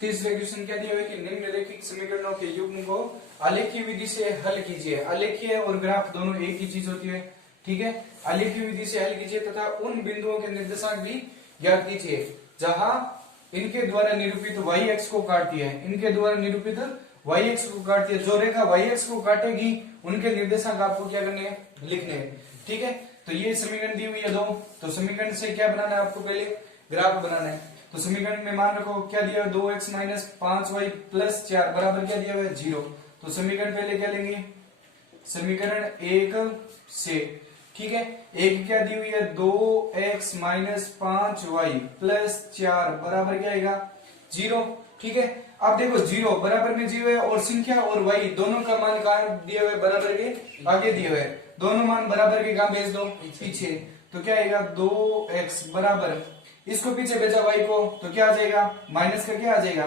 तीसरे क्वेश्चन क्या दिया हुआ है कि निम्नलिखित समीकरणों के युग्म को आलेखीय विधि से हल कीजिए। आलेखीय और ग्राफ दोनों एक ही चीज होती है, ठीक है। आलेखीय विधि से हल कीजिए तथा उन बिंदुओं के निर्देशांक भी ज्ञात कीजिए जहां इनके द्वारा निरूपित y अक्ष को काटती है। इनके द्वारा निरूपित y अक्ष को काटती है, जो रेखा y अक्ष को काटेगी उनके निर्देशांक आपको क्या करने हैं, लिखने हैं, ठीक है। तो ये समीकरण दी हुई है दो, तो समीकरण से क्या बनाना है आपको, पहले ग्राफ बनाना है। तो समीकरण में मान रखो क्या दिया है, 2x माइनस 5y प्लस 4 बराबर क्या दिया हुआ है, 0। तो समीकरण पहले क्या लेंगे, समीकरण एक से, ठीक है। एक क्या दी हुई है, 2x माइनस 5y प्लस 4 बराबर क्या आएगा, 0, ठीक है। अब देखो 0 बराबर में 0 है और संख्या और y दोनों का मान कहाँ दिए हुए, बराबर के आगे दिए हुए, दोनों मान बराबर के कहाँ भेज दो, पीछे। तो क्या आएगा, 2x बराबर, इसको पीछे भेजा y को तो क्या आ जाएगा, माइनस का क्या आ जाएगा,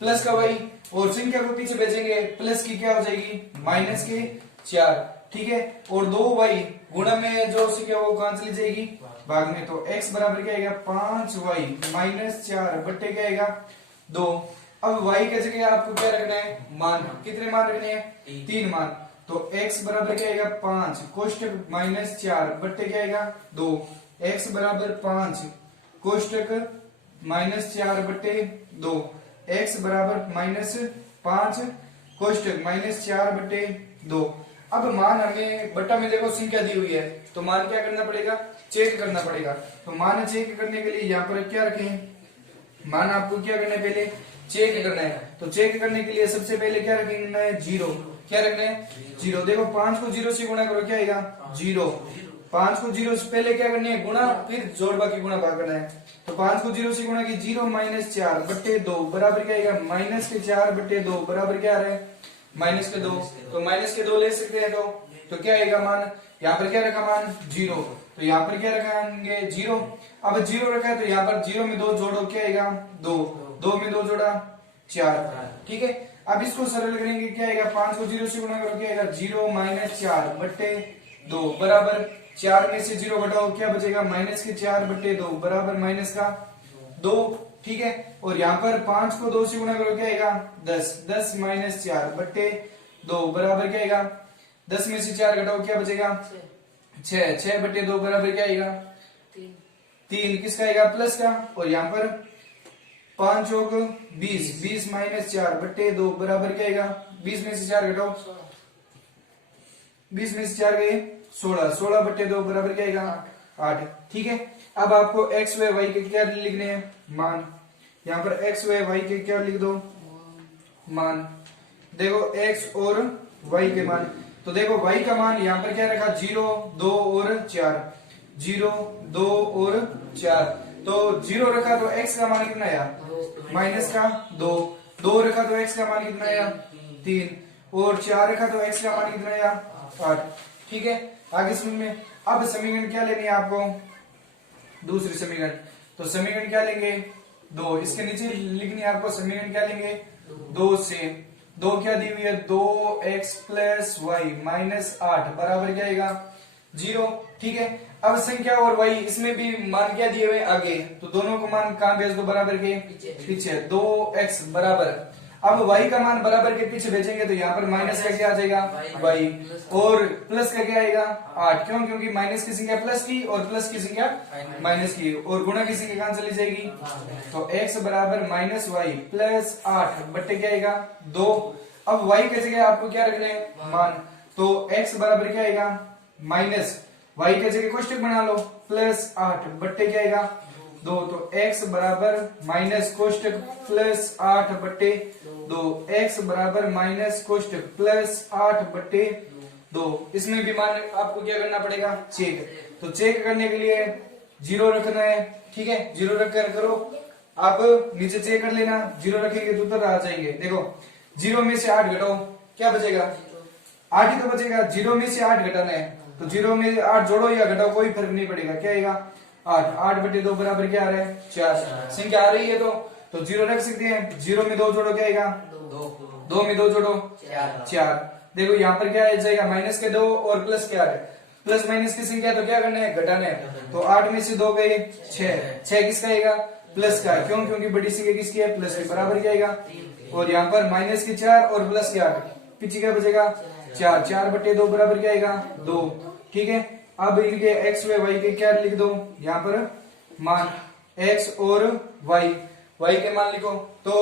प्लस का y, और संख्या को पीछे भेजेंगे प्लस की क्या हो जाएगी, माइनस के 4, ठीक है। और 2y गुणा में जो संख्या वो कहां चली जाएगी, भाग में। तो x बराबर क्या आएगा, 5y माइनस 4 बट्टे क्या आएगा, 2। अब y की जगह आपको क्या रखना है, मान, कितने मान रखने हैं, 3 मान। तो x बराबर क्या आएगा, 5 कोष्टक माइनस 4 बट्टे क्या आएगा, 2। x बराबर 5 कोष्टक माइनस 4 बट्टे 2, x बराबर माइनस 5 कोष्टक माइनस 4 बट्टे 2। अब मान हमें बट्टा में देखो संख्या दी हुई है, तो मान क्या करना पड़ेगा, चेक करना पड़ेगा। तो मान चेक करने के लिए यहाँ पर क्या रखें, मान आपको क्या करना है, पहले चेक करना है। तो चेक करने के लिए सबसे पहले क्या रखना है, 0, क्या रखना है, 0। देखो 5 को 0 से गुणा करो क्या आएगा, 0। 5 को 0 से पहले क्या करनी है, गुणा, फिर जोड़ बाकी गुणा भाग करना है। तो 5 को 0 से गुणा की 0 माइनस 4 बट्टे 2 बराबर क्या आएगा, माइनस के 4 बट्टे 2 बराबर क्या आ रहा है, माइनस के 2। तो माइनस के 2 ले सकते हैं, तो क्या आएगा मान, यहाँ पर क्या रखा मान, 0। तो यहाँ पर क्या रखेंगे, 0। अब 0 रखा है तो यहाँ पर 0 में 2 जोड़ो क्या आएगा, 2, 2 में 2 जोड़ा 4, ठीक है। अब इसको सरल करेंगे क्या आएगा, 5 को 0 से गुणा करो क्या आएगा, 0 माइनस 4 बट्टे 2 बराबर 4 में से 0 घटाओ क्या बचेगा, माइनस के 4 बट्टे 2 बराबर माइनस का 2, ठीक है। और यहाँ पर 5 को 2 से गुणा करो क्या आएगा, 10, 10 माइनस 4 बट्टे 2 बराबर क्या आएगा, 10 में से 4 घटाओ क्या बचेगा, 6, 6 बट्टे 2 बराबर क्या आएगा, 3, किसका आएगा, प्लस का। और यहाँ पर 5 और 20, 20 माइनस 4 बट्टे 2 बराबर क्या आएगा, 20 में से 4 घटाओ, 20 में से 4 गए 16, 16 बट्टे 2 बराबर क्या आएगा, 8, ठीक है। अब आपको x व y के क्या लिखने हैं, मान। यहाँ पर x व y के क्या लिख दो, मान। देखो x और y के मान, तो देखो y का मान यहाँ पर क्या रखा, 0, 2 और 4, 0, 2 और 4। तो 0 रखा तो x का मान कितना आया, माइनस का 2, 2 रखा तो x का मान कितना आया, 3, और 4 रखा तो x का मान कितना आया, 8, ठीक है। आगे समझ में। अब समीकरण क्या लेनी है आपको, दूसरी समीकरण। तो समीकरण क्या लेंगे, 2, इसके नीचे लिखनी है आपको, समीकरण क्या लेंगे, 2 से। 2 क्या दी हुई है, 2x प्लस वाई माइनस 8 बराबर क्या आएगा, 0, ठीक है। अब संख्या और y इसमें भी मान क्या दिए हुए आगे, तो दोनों को मान कहां भेज दो, बराबर के पीछे। 2x बराबर, अब y का मान बराबर के पीछे भेजेंगे तो यहाँ पर माइनस का क्या आ जाएगा, y, और प्लस का क्या आएगा, 8। क्यों, क्योंकि माइनस की संख्या प्लस की और प्लस की संख्या माइनस की, और गुणा की संख्या कहां चली जाएगी। तो x बराबर माइनस वाई प्लस 8 बट्टे क्या आएगा, 2। अब y की जगह आपको क्या रखना है, मान। तो x बराबर क्या आएगा, माइनस, y की जगह कोष्टक बना लो, प्लस 8 बट्टे क्या आएगा, 2। तो x बराबर माइनस कोष्टक प्लस 8 बट्टे 2, x बराबर माइनस कोष्टक प्लस 8 बट्टे 2। इसमें भी मान आपको क्या करना पड़ेगा, चेक। तो चेक करने के लिए 0 रखना है, ठीक है। 0 रखकर करो, आप नीचे चेक कर लेना, 0 रखेंगे तो उत्तर आ जाएंगे। देखो 0 में से 8 घटाओ क्या बचेगा, 8 ही तो बचेगा। 0 में से 8 घटाना है, तो 0 में 8 जोड़ो या घटाओ कोई फर्क नहीं पड़ेगा, क्या आएगा, 8, 8 बटे 2 बराबर क्या आ रहा है, 4। संख्या आ रही है तो 0 रख सकते हैं। 0 में 2 जोड़ो क्या आएगा, 2 में 2 जोड़ो 4। देखो यहाँ पर क्या आ जाएगा, माइनस के 2 और प्लस के 8, प्लस माइनस की संख्या तो क्या करना है, घटाना है। तो 8 में से 2 गए 6, 6 किसका आएगा, प्लस का है, क्यों? क्योंकि बड़ी संख्या किसकी है? प्लस की। बराबर क्या आएगा? और यहाँ पर माइनस के 4 और प्लस के 8, पीछे क्या बचेगा? 4। 4/2 बराबर क्या आएगा? 2। ठीक है, अब इनके एक्स व वाई के क्या लिख दो यहाँ पर मान, एक्स और वाई के मान लिखो। तो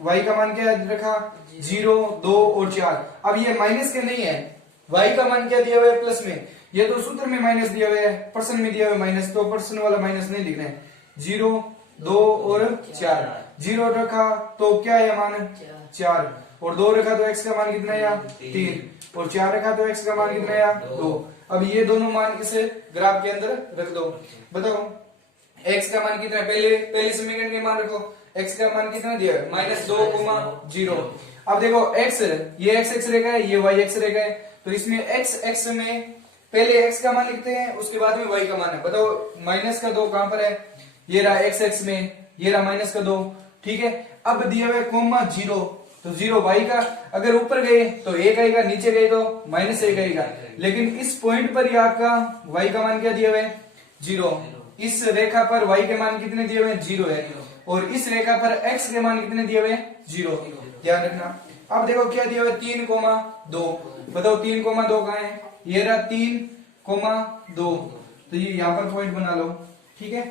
वाई का मान क्या रखा? 0, 2 और 4। अब ये माइनस के नहीं है, वाई का मान क्या दिया हुआ है? प्लस में। ये तो सूत्र में माइनस दिया हुआ है, पर्सन में दिया हुआ है माइनस, तो पर्सन वाला माइनस नहीं लिखना है। 0, 2 और 4। 0 रखा तो क्या है मान? 4। और 2 रखा तो एक्स का मान कितना है? 3। और 4 रखा तो एक्स का मान कितना है? 2। अब ये दोनों मान इसे ग्राफ के अंदर रख दो। बताओ एक्स का मान कितना है? पहले समीकरण के मान रखो। एक्स का मान कितना दिया है? -2, 0। अब देखो एक्स, ये एक्स रेखा है, ये वाई एक्स रेखा है, तो इसमें एक्स में पहले एक्स का मान लिखते हैं, उसके बाद में वाई का मान है। बताओ -2 कहां पर है? ये रहा एक्स में, ये रहा -2। ठीक है, अब दिया हुआ कोमा 0, तो 0 वाई का, अगर ऊपर गए तो 1 आएगा, नीचे गए तो -1 आएगा। लेकिन इस पॉइंट पर ही आपका वाई का मान क्या दिया हुआ है? 0। इस रेखा पर वाई के मान कितने दिए हुए हैं? 0 है। और इस रेखा पर एक्स के मान कितने दिए हुए हैं? 0। ध्यान रखना। अब देखो क्या दिया हुआ है? 3,2। बताओ 3,2 कहां है? ये रहा 3,2, तो ये यहां पर पॉइंट बना लो। ठीक है,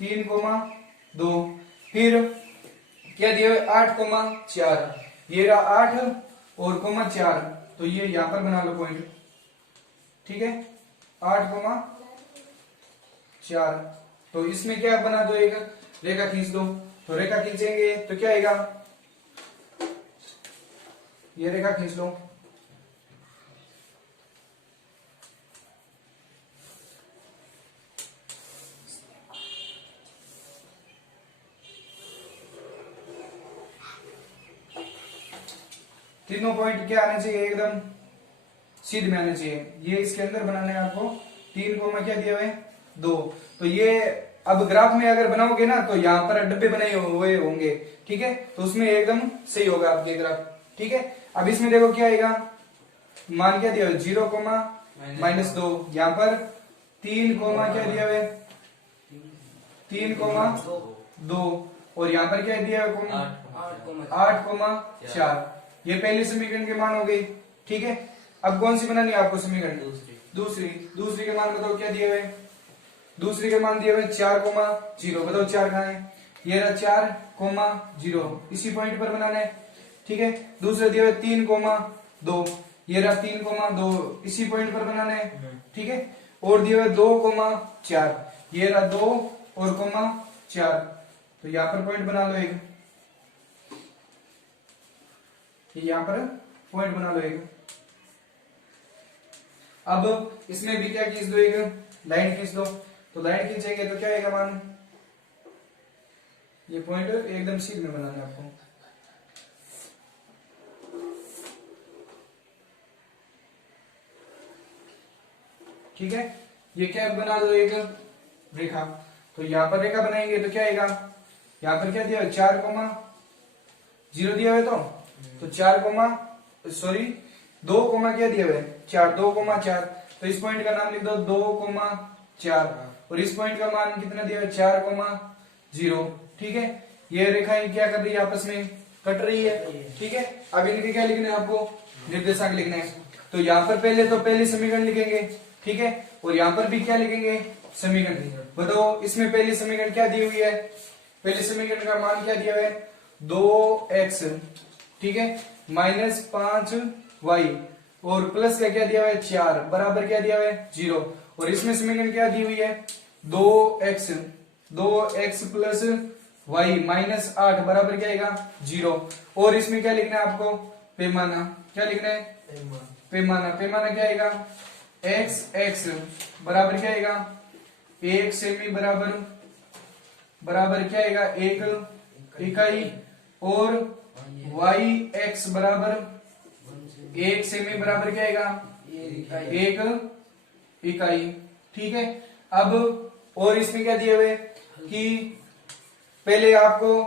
3,2। फिर क्या दिया हुआ है? 8,4। ये रहा 8 और 4, तो ये यहां पर बना लो पॉइंट। ठीक है, 8,4। तो इसमें क्या बना दो? एक रेखा खींच दो। तो रेखा खींचेंगे तो क्या आएगा? ये रेखा खींच लो। तीनों पॉइंट क्या आने चाहिए? एकदम सीध में आने चाहिए। ये इसके अंदर बनाने है आपको। 3, क्या दिया हुआ है? 2। तो ये अब ग्राफ में अगर बनाओगे ना तो यहाँ पर डब्बे बनाए हुए होंगे। ठीक है, तो उसमें एकदम सही होगा आपके ग्राफ। ठीक है, अब इसमें देखो क्या आएगा? मान क्या दिया हुआ? 0, -2। यहाँ पर 3, क्या दिया हुआ है? 3,2। और यहाँ पर क्या दिया हुआ? 8,4। ये पहली समीकरण के मान हो गई। ठीक है, अब कौन सी बनानी है आपको समीकरण? दूसरी के मान बताओ क्या दिए हुए? दूसरी के मान दिए हुए 4,0। बताओ 4 कहां है? ये रहा 4,0, इसी पॉइंट पर बनाना है। ठीक है, दूसरा दिया हुआ 3,2। ये रहा 3,2, इसी पॉइंट पर बनाना है। ठीक है, और दिया हुआ 2,4। ये रहा 2 और 4, तो यहाँ पर पॉइंट बना लो एक। यहाँ पर पॉइंट बना लो एक। अब इसमें भी क्या खींच दो? एक लाइन खींच दो। तो लाइन खींचेंगे तो क्या आएगा मान? ये पॉइंट एकदम सीध में बनाना है आपको। ठीक है, ये क्या बना दो? एक रेखा। तो यहाँ पर रेखा बनाएंगे तो क्या आएगा? यहाँ पर क्या दिया? 4,0 दिया हुआ तो 2, क्या दिया हुआ है? 4, 2,4। तो इस पॉइंट का नाम लिख दो 2,4। और इस पॉइंट का मान कितना दिया है? 4,0। ठीक है, ये रेखाएं क्या कर रही है? आपस में कट रही है। ठीक है, अब इनके क्या लिखना है आपको? निर्देशांक लिखना है। तो यहाँ पर पहले तो पहली समीकरण लिखेंगे। ठीक है, और यहाँ पर भी क्या लिखेंगे? समीकरण। बताओ इसमें पहली समीकरण क्या दी हुई है? पहली समीकरण का मान क्या दिया हुआ है? 2x। ठीक है, -5y और प्लस का क्या दिया हुआ है? 4 बराबर क्या दिया हुआ है? 0। और इसमें समीकरण क्या दी हुई है? 2x प्लस y -8 बराबर क्या आएगा? 0। और इसमें क्या लिखना है आपको? पैमाना। क्या लिखना है? पैमाना क्या आएगा? x बराबर क्या आएगा? 1 सेमी बराबर क्या आएगा? 1 इकाई। और yx बराबर 1 सेमी बराबर क्या आएगा? 1 इकाई। ठीक है, अब और इसमें क्या दिए हुए कि पहले आपको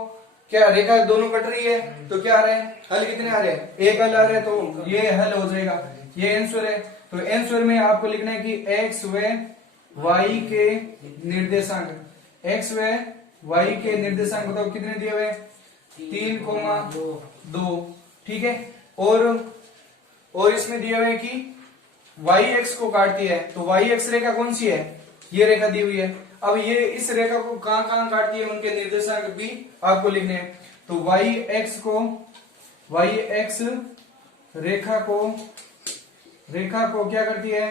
क्या रेखा दोनों कट रही है तो क्या आ रहे हैं? हल कितने आ रहे हैं? एक हल आ रहा है, तो ये हल हो जाएगा। ये आंसर है। तो आंसर में आपको लिखना है कि x व y के निर्देशांक, x व y के निर्देशांक बताओ कितने दिए हुए, 3,2, ठीक है। और इसमें दिया हुआ है कि y x को काटती है, तो y x रेखा कौन सी है, ये रेखा दी हुई है। अब ये इस रेखा को कहां कहां काटती है, उनके निर्देशांक भी आपको लिखने हैं। तो y x रेखा को क्या करती है,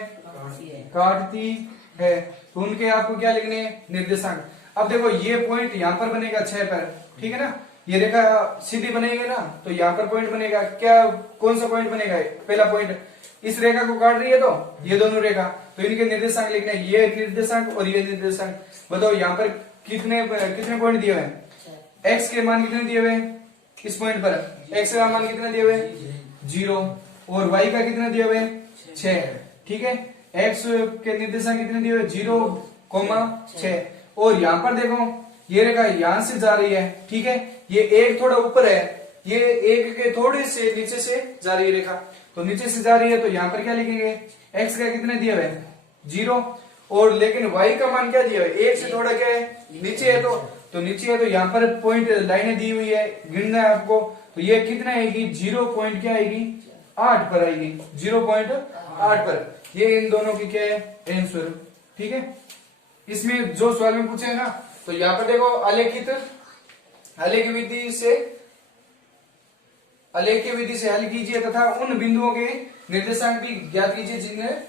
काटती है, तो उनके आपको क्या लिखने हैं, निर्देशांक। अब देखो ये पॉइंट यहां पर बनेगा 6 पर, ठीक है ना, ये रेखा सीधी बनेगी ना, तो यहाँ पर पॉइंट बनेगा, क्या कौन सा पॉइंट बनेगा, पहला पॉइंट इस रेखा को काट रही है, तो ये दोनों रेखा, तो इनके निर्देशांक लिखने हैं, ये निर्देशांक और ये निर्देशांक। बताओ यहाँ पर कितने पॉइंट दिए हुए हैं, एक्स के मान कितने दिए हुए हैं, इस पॉइंट पर एक्स का मान कितने दिए हुए, 0, और वाई का कितने दिए हुए, 6, ठीक है। एक्स के निर्देशांक कितने दिए हुए, 0,6, और यहाँ पर देखो ये रेखा यहां से जा रही है, ठीक है, ये एक थोड़ा ऊपर है, ये एक के थोड़े से नीचे से जा रही है रेखा, तो नीचे से जा रही है, तो यहाँ पर क्या लिखेंगे, एक्स का कितने दिए हुए, 0, और लेकिन वाई का मान क्या दिया है, एक से थोड़ा क्या है, नीचे है, तो नीचे है, तो यहाँ पर पॉइंट लाइनें दी हुई है, गिनना है आपको, तो ये कितना आएगी, 0 पॉइंट क्या आएगी, 8 पर आएगी, 0.8 पर। ये इन दोनों की क्या है, आंसर, ठीक है। इसमें जो सवाल में पूछे ना, तो यहाँ पर देखो आलेखित विधि से हल कीजिए तथा उन बिंदुओं के निर्देशांक भी ज्ञात कीजिए जिन्हें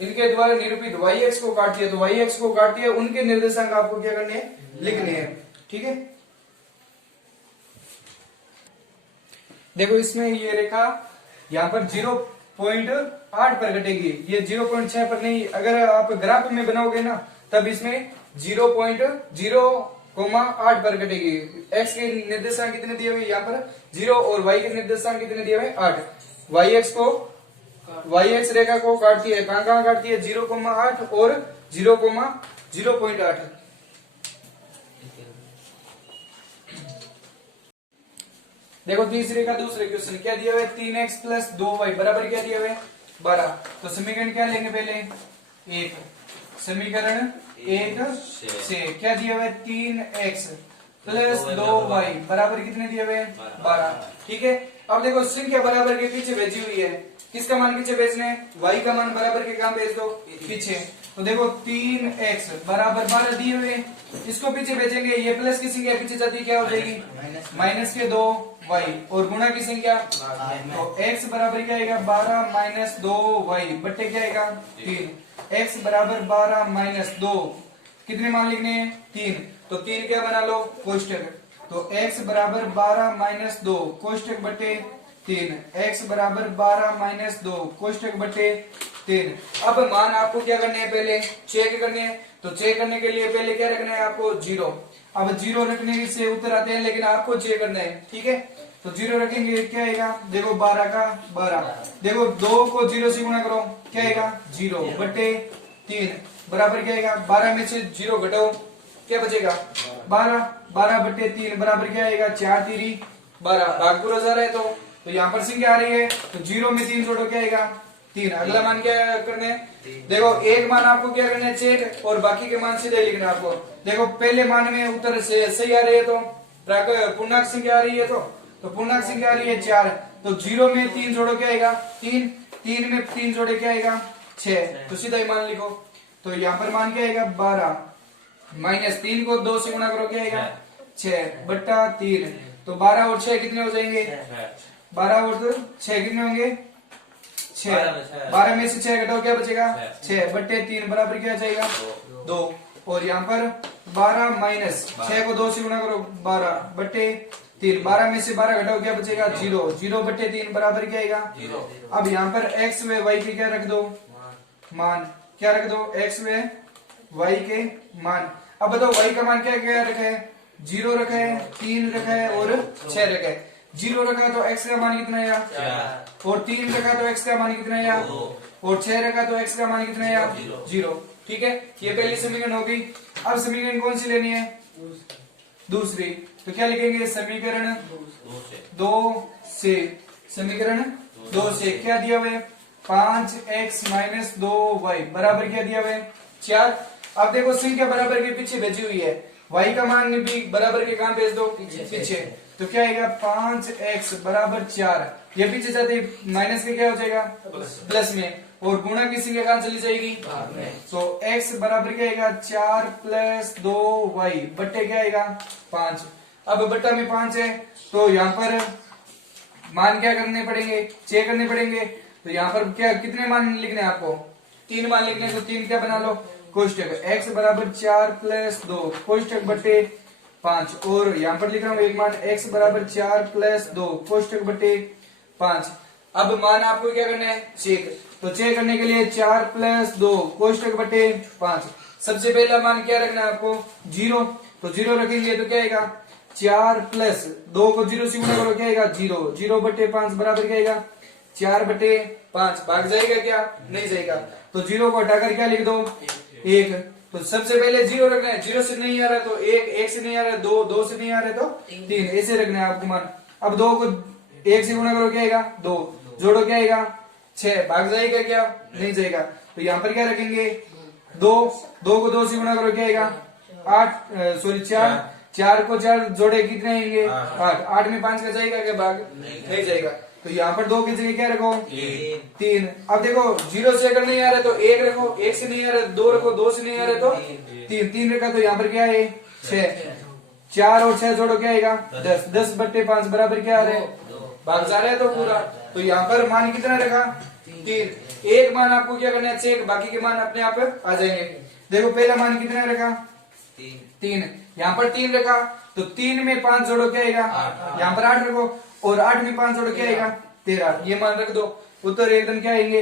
इनके द्वारा निरूपित y x को काटती है, तो y x को काटती है, उनके निर्देशांक आपको क्या करने हैं, लिखने हैं, ठीक है। देखो इसमें ये रेखा यहाँ पर 0.8 पर घटेगी, ये 0.6 पर नहीं, अगर आप ग्राफ में बनाओगे ना तब इसमें 0.0,8 पर घटेगी। x के निर्देशांक कितने दिए हुए यहाँ पर 0, और y के निर्देशांक कितने दिए हुए 8। y x रेखा को काटती है, कहां कहां काटती है, 0,8 और 0,8। देखो तीसरे का दूसरे क्वेश्चन क्या दिया हुआ है, 3x + 2y बराबर क्या दिया हुआ है, 12। तो समीकरण क्या लेंगे, पहले एक समीकरण 1 से क्या दिया हुआ है, 3x + 2y बराबर कितने दिए हुए, 12, ठीक है। अब देखो संख्या बराबर के पीछे भेजी हुई है, किसका मान पीछे भेजने है, y का मान बराबर के कहां भेज दो, पीछे। तो देखो 3x बराबर 12 दिए हुए, इसको पीछे भेजेंगे, ये प्लस की संख्या पीछे जाती है, क्या हो जाएगी, माइनस के 2y, और गुणा की संख्या, तो x बराबर क्या आएगा, 12 - 2y बट्टे क्या आएगा, 3। x बराबर 12 - 2, कितने मान लिखने हैं, 3, तो 3 क्या बना लो, कोष्टक, तो x बराबर 12 - 2 कोष्टक बट्टे 3, x बराबर 12 - 2 कोष्टक बट्टे 3। अब मान आपको क्या करने हैं, पहले चेक करने हैं, तो चेक करने के लिए पहले क्या रखना है आपको, 0। अब 0 रखने से उत्तर आते हैं, लेकिन आपको चेक करना है, ठीक है। तो 0 रखेंगे, क्या आएगा, देखो 12 का 12, देखो 2 को 0 से गुणा करो, क्या आएगा, 0 बट्टे 3 बराबर क्या आएगा, 12 में से 0 घटाओ, क्या बचेगा, 12 बट्टे 3 बराबर क्या आएगा, 4 3 12, भाग पूरा जा रहा है, तो यहाँ पर संख्या आ रही है, तो 0 में 3 जोड़ो, क्या आएगा, 3। अगला मान क्या करना है, देखो एक मान आपको क्या करना है, चेक, और बाकी के मान सीधे लिखना है आपको। देखो पहले मान में उत्तर से सही आ रही है, तो पूर्णांक संख्या आ रही है, तो पूर्णांक संख्या आ रही है 4, तो 0 में 3 जोड़ो, क्या आएगा, 3, 3 में 3 जोड़े क्या आएगा, 6, तो सीधा ही मान लिखो। तो यहाँ पर मान क्या आएगा, 12 माइनस 3 को 2 से गुणा करो, क्या आएगा, 6 बट्टा 3, तो 12 और 6 कितने हो जाएंगे, 12 और 6 कितने होंगे, 6, 12 में से 6 घटाओ, क्या बचेगा, 6 बट्टे 3 बराबर क्या जाएगा, 2, और यहाँ पर 12 माइनस 6 को 2 से गुणा करो, 12 बट्टे 3, 12 में से 12 घटाओ, क्या बचेगा, 0, 0 बट्टे 3 बराबर क्या आएगा, 0। अब यहाँ पर x व y के क्या रख दो, मान, क्या रख दो, x व y के मान। अब बताओ y का मान क्या क्या रखा है, 0 रखा है, 3 रखा है और 6 रखा है। 0 रखा तो x का मान कितना आया, और 3 रखा तो x का मान कितना आया, और 6 रखा तो x का मान कितना आया, 0, ठीक है। ये पहली समीकरण हो गई। अब समीकरण कौन सी लेनी है, दूसरी, तो क्या लिखेंगे, समीकरण 2 से, समीकरण 2 से क्या दिया हुआ है, 5x - 2y बराबर क्या दिया हुआ है, 4। अब देखो संख्या बराबर के पीछे भेजी हुई है, y का मान भी बराबर के कहां भेज दो, पीछे। तो क्या आएगा 5x बराबर 4, ये पीछे जाते माइनस के क्या हो जाएगा प्लस में, और गुणा किसी के कहां चली जाएगी, तो x बराबर क्या आएगा 4 प्लस 2y बट्टे क्या आएगा 5। अब बट्टा में 5 है तो यहाँ पर मान क्या करने पड़ेंगे, चेक करने पड़ेंगे। तो यहाँ पर क्या कितने मान लिखने हैं आपको, 3 मान लिखने हैं। तो 3 क्या बना लो कोष्टक, x बराबर 4 प्लस 2 कोष्टक बट्टे 5, और यहाँ पर लिख रहा हूँ एक मान x बराबर 4 प्लस 2 कोष्टक बट्टे 5। अब मान आपको क्या करना है चेक, तो चेक करने के लिए 4 प्लस 2 कोष्टक बट्टे 5। सबसे पहला मान क्या रखना है आपको 0, तो 0 रखेंगे तो क्या आएगा 4 प्लस 2 को 0 से गुणा करो क्या आएगा 0, 0 बट्टे 5 बराबर क्या आएगा 4 बट्टे 5। भाग जाएगा क्या, नहीं जाएगा। तो 0 को हटाकर क्या लिख दो 1। तो सबसे पहले 0 रखना है, 0 से नहीं आ रहा तो 1, 1 से नहीं आ रहा 2, 2 से नहीं आ रहा तो 3, ऐसे रखना है आपको मान। अब 2 को 1 से गुणा करो क्या आएगा 2, जोड़ो क्या आएगा 6, भाग जाएगा क्या, नहीं जाएगा। तो यहाँ पर क्या रखेंगे 2, 2 को 2 से गुणा करो क्या आएगा 4, 4 को 4 जोड़े कितने आएंगे 8, 8 में 5 का जाएगा क्या भाग, नहीं जाएगा। तो यहाँ पर 2 की जगह क्या रखो 3। अब देखो 0 से अगर नहीं आ रहा तो 1 रखो, 1 से नहीं आ रहा 2 रखो, 2 से नहीं आ रहा तो 3, 3 रखा। तो यहाँ पर क्या है 6, 4 और 6 जोड़ो क्या आएगा 10, 10 बट्टे 5 बराबर क्या आ रहा है भाग जा रहा है तो पूरा। तो यहाँ पर मान कितना रखा 3, एक मान आपको क्या करना है चेक, बाकी के मान अपने आप आ जाएंगे। देखो पहला मान कितना रखा 3, यहाँ पर 3 रखा तो 3 में 5 जोड़ो क्या आएगा, यहाँ पर 8 रखो, और 8 में 5 जोड़ो क्या आएगा 13, ये मान रख दो। उत्तर एकदम क्या आएंगे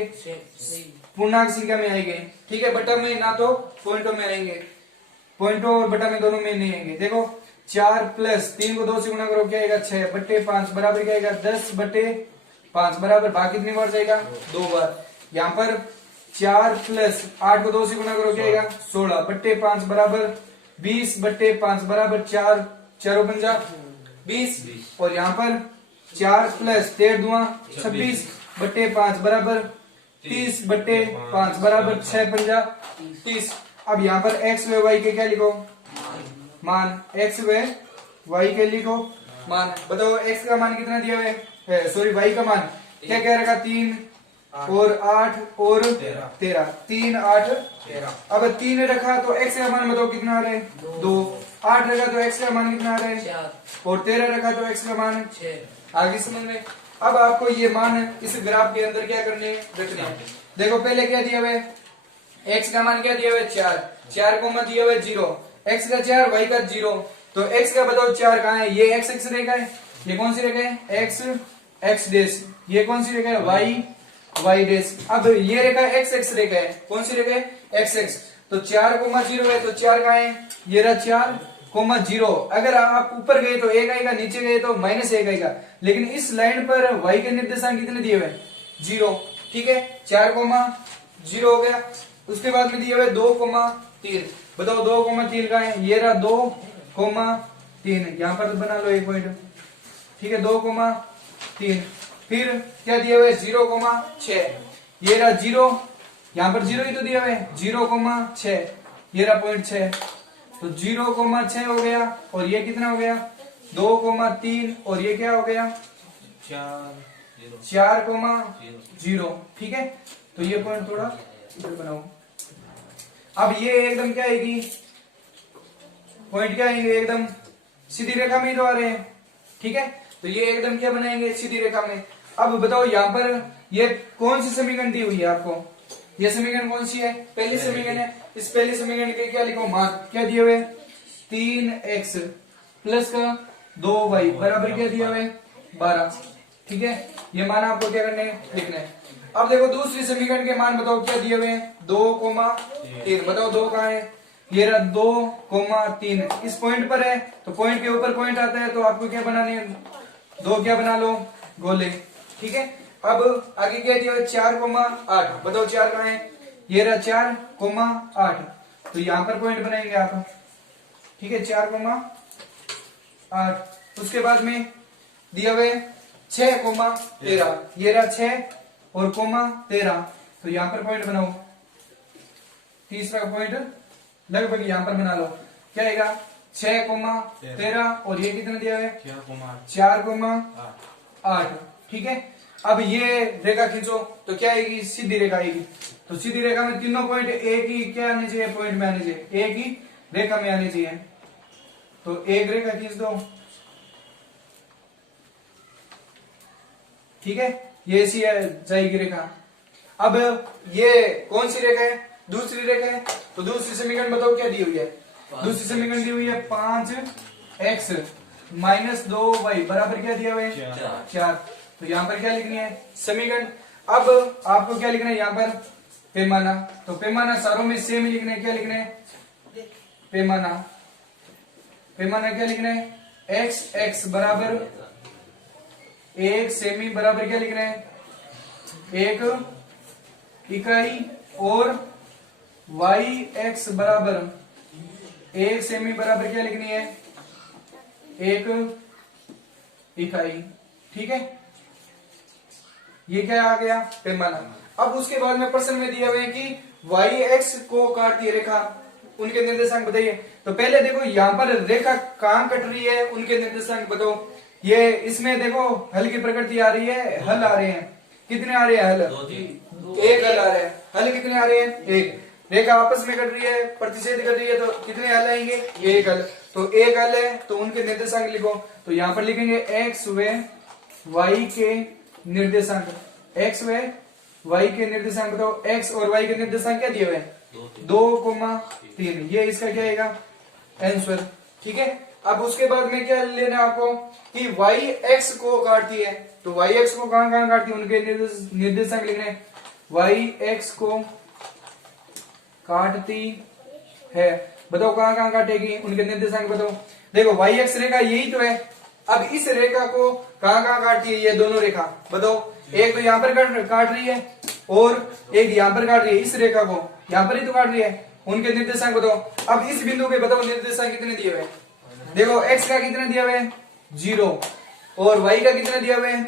पूर्णांक संख्या में आएंगे, ठीक है। बटा में ना तो पॉइंटों में आएंगे, पॉइंटों और बटा में दोनों में नहीं आएंगे। देखो 4 प्लस 3 को 2 से गुणा करो क्या आएगा 6 बट्टे 5 बराबर क्या आएगा 10 बट्टे 5 बराबर भाग कितनी बार जाएगा 2 बार। यहाँ पर 4 प्लस 8 को 2 से गुणा करो क्या आएगा 16 बट्टे 5 बराबर 20 बट्टे 5 बराबर 4, 4 50 20, और यहाँ पर 4 प्लस 13 दुआ 26 बट्टे 5 बराबर 30 बट्टे 5 बराबर 6 50 30। अब यहाँ पर x व y के क्या लिखो मान, x व y के लिखो मान। बताओ x का मान कितना दिया हुआ है, सॉरी y का मान क्या क्या रखा 3 और 8 और 13, 3 8 13। अब 3 रखा तो x का मान बताओ कितना आ रहा है 2, 8 रखा तो x का मान कितना आ रहा है, और 13 रखा तो x का मान 6। आगे समझ में। अब आपको ये मान इस ग्राफ के अंदर क्या करने रखने हैं। देखो पहले क्या दिया हुआ है x का मान क्या दिया हुआ है 4, 4 को मत दिया हुआ है 0, x का 4 y का 0। तो x का बताओ 4 कहाँ है, ये x x रेखा है, ये कौन सी रेखा है x x डैश, ये कौन सी रेखा है y y डैश। अब ये रेखा x x रेखा है, कौन सी रेखा है x x। तो 4 कोमा 0 है तो 4 कहाँ है, ये रहा 4 कोमा 0। अगर आप ऊपर गए तो 1 आएगा, नीचे गए तो -1 आएगा, लेकिन इस लाइन पर y के निर्देशांक कितने दिए हुए हैं 0, ठीक है। 4 कोमा 0 हो गया। उसके बाद में दिए हुए 2 कोमा 3, बताओ 2 कोमा 3 का है, ये रहा 2 कोमा 3, यहाँ पर बना लो एक पॉइंट, ठीक है 2 कोमा 3। फिर क्या दिया हुआ है 0 कोमा 6, ये रहा 0, यहाँ पर 0 ही तो दिया हुआ है 0 कोमा 6, ये रहा पॉइंट 6। तो 0 कोमा 6 हो गया, और ये कितना हो गया 2 कोमा 3, और ये क्या हो गया 4 कोमा 0, ठीक है। तो ये पॉइंट थोड़ा इधर बनाओ। अब ये एकदम क्या आएगी पॉइंट, क्या आएंगे एकदम सीधी रेखा में ही तो आ रहे हैं, ठीक है। तो ये एकदम क्या बनाएंगे सीधी रेखा में। अब बताओ यहाँ पर ये कौन सी समीकरण दी हुई है आपको, ये समीकरण कौन सी है, पहली समीकरण है। इस पहली समीकरण के क्या लिखो मान, क्या दिए हुए 3x प्लस का 2y बराबर क्या दिया हुआ है 12, ठीक है। ये मान आपको क्या करने लिखना है। अब देखो दूसरी समीकरण के मान बताओ क्या दिए हुए हैं 2 कोमा 3, बताओ 2 कहाँ है, ये रहा 2 कोमा 3, इस पॉइंट पर है तो पॉइंट के ऊपर पॉइंट आता है तो आपको क्या बनानी है 2 क्या बना लो गोले, ठीक है। अब आगे क्या दिया है 4 कोमा 8, बताओ 4 कहाँ है, ये रहा 4 कोमा 8, तो यहाँ पर पॉइंट बनाएंगे आप, ठीक है 4 कोमा 8। उसके बाद में दिया हुए 6 कोमा 13, ये रहा 6 और कोमा 13, तो यहाँ पर पॉइंट बनाओ, तीसरा पॉइंट लगभग यहाँ पर बना लो, क्या आएगा 6,13 और ये कितना दिया हुआ है 4,8। 4,8। ठीक है, अब ये रेखा खींचो तो क्या आएगी, सीधी रेखा आएगी। तो सीधी रेखा में तीनों पॉइंट एक ही क्या आने चाहिए, पॉइंट में आने चाहिए, एक ही रेखा में आने चाहिए। तो एक रेखा खींच दो। ठीक है, ये ऐसी जाएगी रेखा। अब ये कौन सी रेखा है, दूसरी रेखा है। तो दूसरी समीकरण बताओ क्या दी हुई है। दूसरी समीकरण दी हुई है 5x माइनस 2y बराबर क्या दिया हुआ है 4। तो यहाँ पर क्या लिखनी है, समीकरण। अब आपको क्या लिखना है यहाँ पर, पैमाना। तो पैमाना सारों में सेम ही लिखना है, क्या लिखना है पैमाना। पैमाना क्या लिखना है, x बराबर 1 सेमी बराबर क्या लिखना है 1 इकाई, और yx बराबर 1 सेमी बराबर क्या लिखनी है 1 इकाई। ठीक है, ये क्या आ गया पैमाना। अब उसके बाद में प्रश्न में दिया हुआ है कि yx को काटती है रेखा, उनके निर्देशांक बताइए। तो पहले देखो यहाँ पर रेखा कहाँ कट रही है, उनके निर्देशांक बताओ। ये इसमें देखो हल की प्रकृति आ रही है, हल आ रहे हैं, कितने आ रहे हैं हल, एक हल आ रहे हैं। हल कितने आ रहे हैं, एक। रेखा आपस में कट रही है, प्रतिच्छेद कर रही है, तो कितने हल आएंगे, एक हल। तो एक हल है तो उनके निर्देशांक लिखो। तो यहाँ पर लिखेंगे x व y के निर्देशांक, x व y के निर्देशांक बताओ। x और y के निर्देशांक क्या दिए हुए हैं 2,3। ये इसका क्या आएगा आंसर। ठीक है, अब उसके बाद में क्या लेना है आपको कि yx को काटती है। तो yx को कहां कहां काटती है, उनके निर्देशांक लिखने हैं। yx को काटती है, बताओ कहां कहां काटेगी, उनके निर्देशांक बताओ। देखो yx रेखा यही तो है। अब इस रेखा को कहां कहां काटती है, ये दोनों रेखा बताओ। एक तो यहाँ पर काट रही है और एक यहाँ पर काट रही है, इस रेखा को यहाँ पर ही तो काट रही है। उनके निर्देशांक बताओ। अब इस बिंदु पे बताओ निर्देशांक कितने दिए हुए हैं। देखो x का कितना दिया हुआ है 0 और y का कितना दिया हुआ है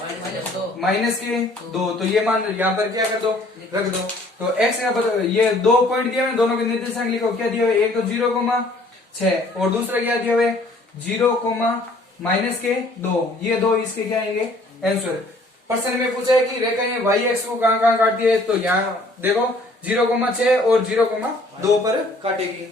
माइनस के 2। तो ये मान यहाँ पर क्या कर दो, रख दो। तो x का बताओ, ये 2 पॉइंट दिए हुए, दोनों के निर्देशांक लिखो। क्या दिया हुआ है, एक तो 0,6 और दूसरा क्या दिया हुआ है 0, माइनस के 2। ये दो इसके क्या आएंगे आंसर। प्रश्न में पूछा है कि रेखा ये yx को कहां कहां काटती है। तो यहाँ देखो 0,6 और 0,2 पर काटेगी।